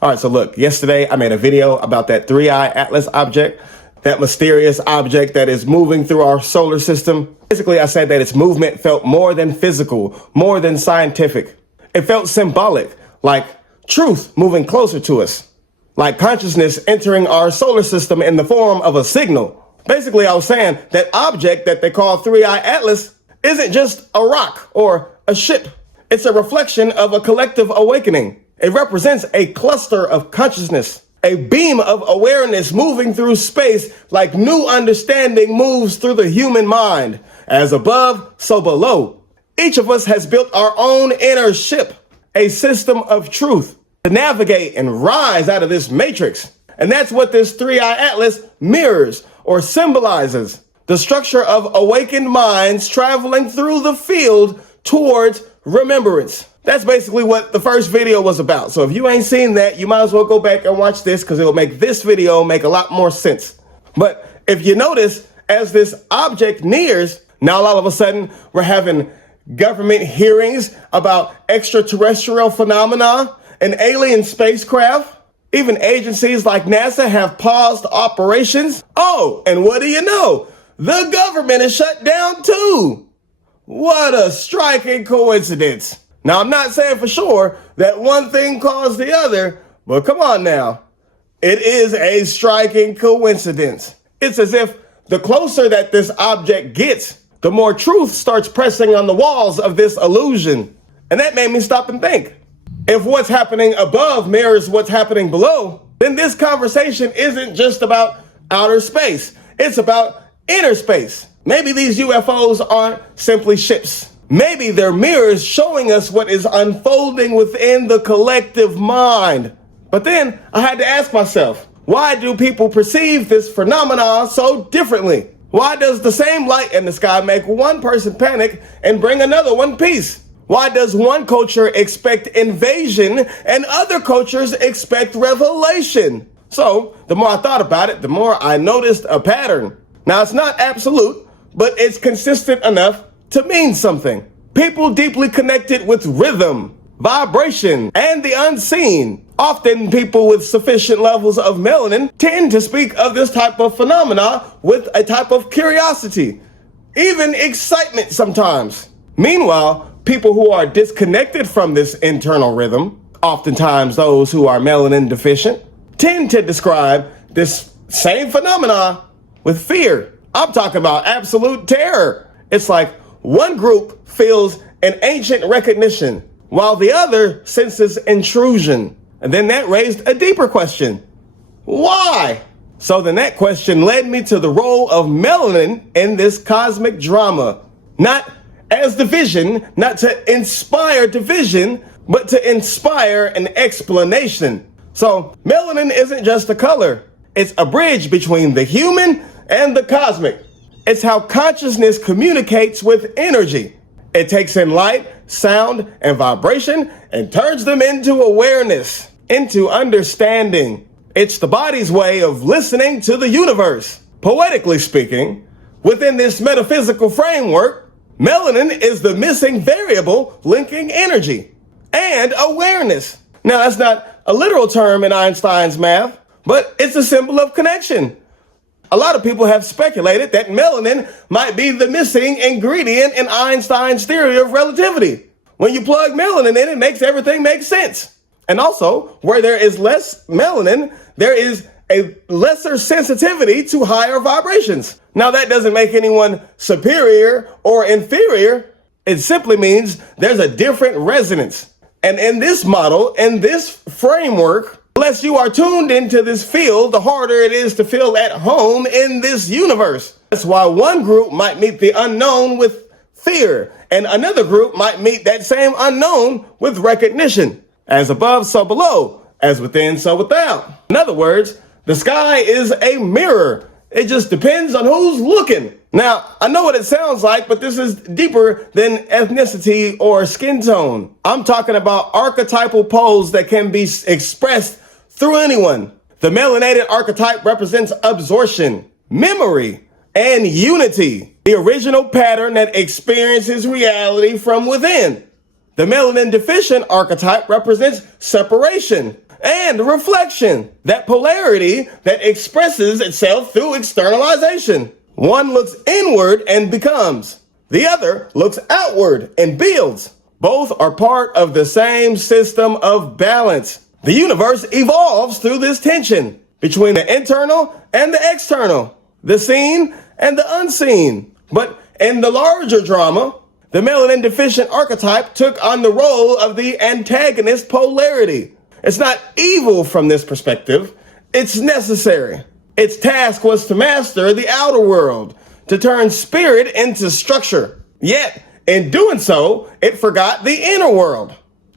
All right, so look, yesterday I made a video about that three-eye atlas object, that mysterious object that is moving through our solar system. Basically, I said that its movement felt more than physical, more than scientific. It felt symbolic, like truth moving closer to us, like consciousness entering our solar system in the form of a signal. Basically, I was saying that object that they call three-eye atlas isn't just a rock or a ship. It's a reflection of a collective awakening. It represents a cluster of consciousness, a beam of awareness moving through space like new understanding moves through the human mind. As above, so below. Each of us has built our own inner ship, a system of truth to navigate and rise out of this matrix. And that's what this three-eye atlas mirrors or symbolizes. The structure of awakened minds traveling through the field towards remembrance. That's basically what the first video was about. So if you ain't seen that, you might as well go back and watch this because it'll make this video make a lot more sense. But if you notice, as this object nears, now all of a sudden we're having government hearings about extraterrestrial phenomena and alien spacecraft. Even agencies like NASA have paused operations. Oh, and what do you know? The government is shut down too. What a striking coincidence. Now, I'm not saying for sure that one thing caused the other, but come on now. It is a striking coincidence. It's as if the closer that this object gets, the more truth starts pressing on the walls of this illusion. And that made me stop and think. If what's happening above mirrors what's happening below, then this conversation isn't just about outer space. It's about inner space. Maybe these UFOs aren't simply ships. Maybe they're mirrors showing us what is unfolding within the collective mind. But then I had to ask myself, why do people perceive this phenomenon so differently? Why does the same light in the sky make one person panic and bring another one peace? Why does one culture expect invasion and other cultures expect revelation? So the more I thought about it, the more I noticed a pattern. Now, it's not absolute, but it's consistent enough to mean something. People deeply connected with rhythm, vibration, and the unseen. Often people with sufficient levels of melanin tend to speak of this type of phenomena with a type of curiosity, even excitement sometimes. Meanwhile, people who are disconnected from this internal rhythm, oftentimes those who are melanin deficient, tend to describe this same phenomena with fear. I'm talking about absolute terror. It's like one group feels an ancient recognition, while the other senses intrusion. And then that raised a deeper question. Why? So then that question led me to the role of melanin in this cosmic drama. Not as division, not to inspire division, but to inspire an explanation. So melanin isn't just a color. It's a bridge between the human and the cosmic. It's how consciousness communicates with energy. It takes in light, sound, and vibration and turns them into awareness, into understanding. It's the body's way of listening to the universe. Poetically speaking, within this metaphysical framework, melanin is the missing variable linking energy and awareness. Now, that's not a literal term in Einstein's math, but it's a symbol of connection. A lot of people have speculated that melanin might be the missing ingredient in Einstein's theory of relativity. When you plug melanin in, it makes everything make sense. And also, where there is less melanin, there is a lesser sensitivity to higher vibrations. Now, that doesn't make anyone superior or inferior. It simply means there's a different resonance. And in this model, in this framework, the less you are tuned into this field, the harder it is to feel at home in this universe. That's why one group might meet the unknown with fear, and another group might meet that same unknown with recognition. As above, so below. As within, so without. In other words, the sky is a mirror. It just depends on who's looking. Now, I know what it sounds like, but this is deeper than ethnicity or skin tone. I'm talking about archetypal poles that can be expressed through anyone. The melanated archetype represents absorption, memory, and unity, the original pattern that experiences reality from within. The melanin-deficient archetype represents separation, and reflection, that polarity that expresses itself through externalization. One looks inward and becomes. The other looks outward and builds. Both are part of the same system of balance. The universe evolves through this tension between the internal and the external, the seen and the unseen. But in the larger drama, the melanin-deficient archetype took on the role of the antagonist polarity. It's not evil from this perspective. It's necessary. Its task was to master the outer world, to turn spirit into structure. Yet, in doing so, it forgot the inner world.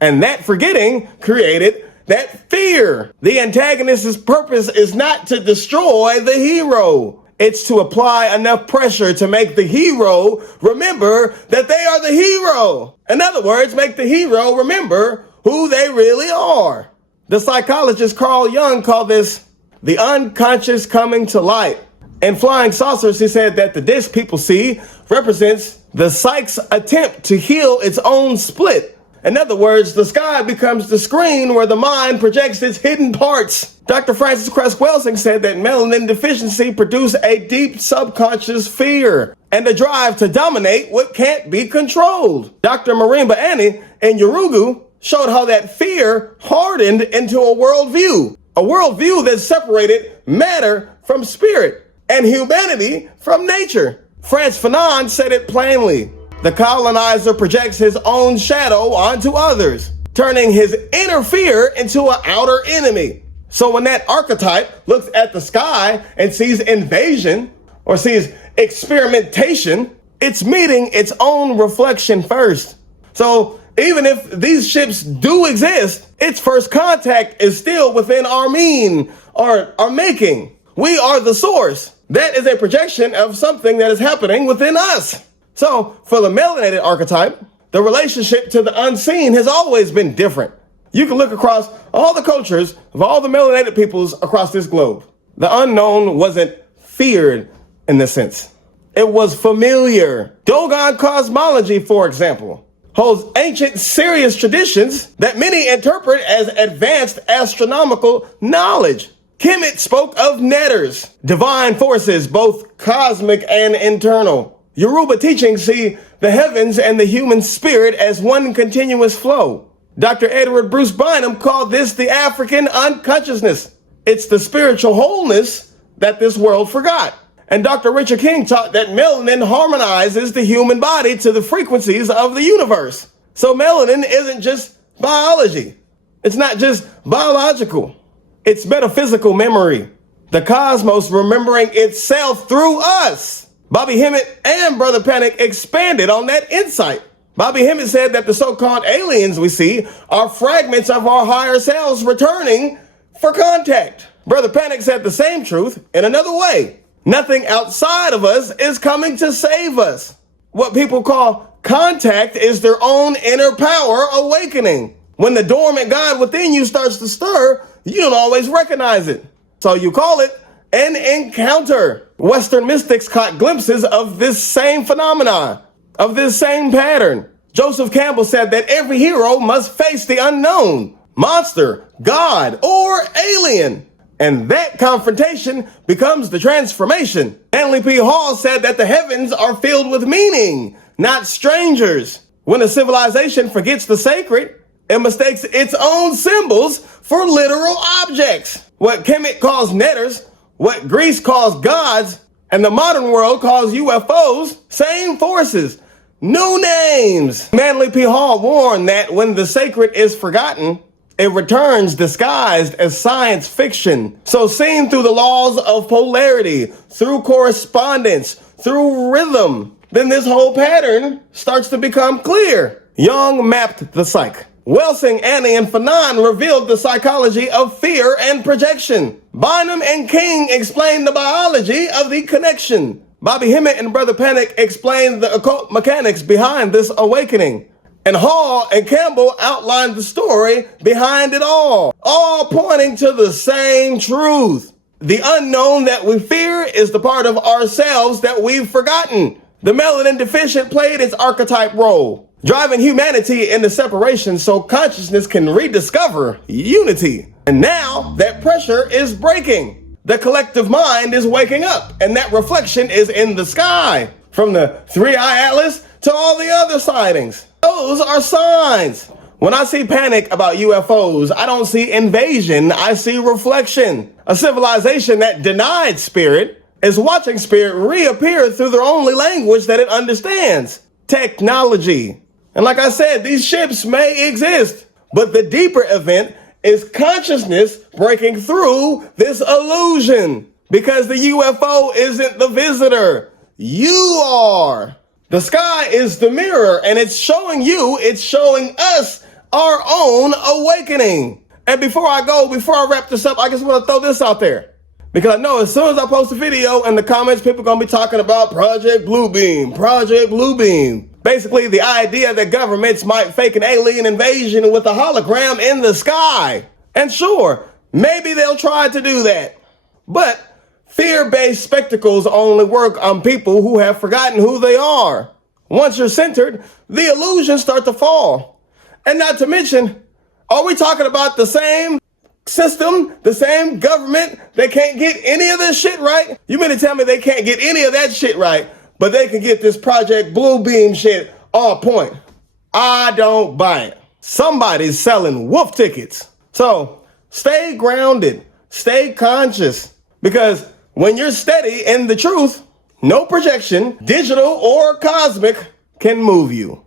And that forgetting created that fear. The antagonist's purpose is not to destroy the hero. It's to apply enough pressure to make the hero remember that they are the hero. In other words, make the hero remember who they really are. The psychologist Carl Jung called this the unconscious coming to light. In Flying Saucers, he said that the disc people see represents the psyche's attempt to heal its own split. In other words, the sky becomes the screen where the mind projects its hidden parts. Dr. Francis Cress Welsing said that melanin deficiency produced a deep subconscious fear and a drive to dominate what can't be controlled. Dr. Marimba Annie in Urugu showed how that fear hardened into a worldview that separated matter from spirit and humanity from nature. Frantz Fanon said it plainly. The colonizer projects his own shadow onto others, turning his inner fear into an outer enemy. So when that archetype looks at the sky and sees invasion or sees experimentation, it's meeting its own reflection first. So even if these ships do exist, its first contact is still within our mean or our making. We are the source. That is a projection of something that is happening within us. So for the melanated archetype, the relationship to the unseen has always been different. You can look across all the cultures of all the melanated peoples across this globe. The unknown wasn't feared in this sense. It was familiar. Dogon cosmology, for example, holds ancient serious traditions that many interpret as advanced astronomical knowledge. Kemet spoke of netters, divine forces, both cosmic and internal. Yoruba teachings see the heavens and the human spirit as one continuous flow. Dr. Edward Bruce Bynum called this the African unconsciousness. It's the spiritual wholeness that this world forgot. And Dr. Richard King taught that melanin harmonizes the human body to the frequencies of the universe. So melanin isn't just biology. It's not just biological. It's metaphysical memory. The cosmos remembering itself through us. Bobby Hemmett and Brother Panic expanded on that insight. Bobby Hemmett said that the so-called aliens we see are fragments of our higher selves returning for contact. Brother Panic said the same truth in another way. Nothing outside of us is coming to save us. What people call contact is their own inner power awakening. When the dormant God within you starts to stir, you don't always recognize it. So you call it an encounter. Western mystics caught glimpses of this same phenomenon, of this same pattern. Joseph Campbell said that every hero must face the unknown, monster, God, or alien. And that confrontation becomes the transformation. Stanley P. Hall said that the heavens are filled with meaning, not strangers. When a civilization forgets the sacred, it mistakes its own symbols for literal objects. What Kemet calls netters, what Greece calls gods, and the modern world calls UFOs, same forces, new names. Stanley P. Hall warned that when the sacred is forgotten, it returns disguised as science fiction. So seen through the laws of polarity, through correspondence, through rhythm, then this whole pattern starts to become clear. Jung mapped the psyche. Welsing, Annie, and Fanon revealed the psychology of fear and projection. Bynum and King explained the biology of the connection. Bobby Hemmett and Brother Panic explained the occult mechanics behind this awakening. And Hall and Campbell outlined the story behind it all pointing to the same truth. The unknown that we fear is the part of ourselves that we've forgotten. The melanin deficient played its archetype role. driving humanity into separation so consciousness can rediscover unity. And now that pressure is breaking. The collective mind is waking up, and that reflection is in the sky. From the 3-Eye Atlas to all the other sightings. Those are signs. When I see panic about UFOs, I don't see invasion, I see reflection. A civilization that denied spirit is watching spirit reappear through their only language that it understands. Technology. And like I said, these ships may exist, but the deeper event is consciousness breaking through this illusion. Because the UFO isn't the visitor. You are. The sky is the mirror, and it's showing you, it's showing us our own awakening. And before I wrap this up, I just want to throw this out there. Because I know as soon as I post a video in the comments, people are going to be talking about Project Bluebeam, Project Bluebeam. Basically, the idea that governments might fake an alien invasion with a hologram in the sky. And sure, maybe they'll try to do that. But fear-based spectacles only work on people who have forgotten who they are. Once you're centered, the illusions start to fall. And not to mention, are we talking about the same system, the same government that can't get any of this shit right? You mean to tell me they can't get any of that shit right, but they can get this Project Bluebeam shit on point? I don't buy it. Somebody's selling wolf tickets. So stay grounded, stay conscious, because when you're steady in the truth, no projection, digital or cosmic, can move you.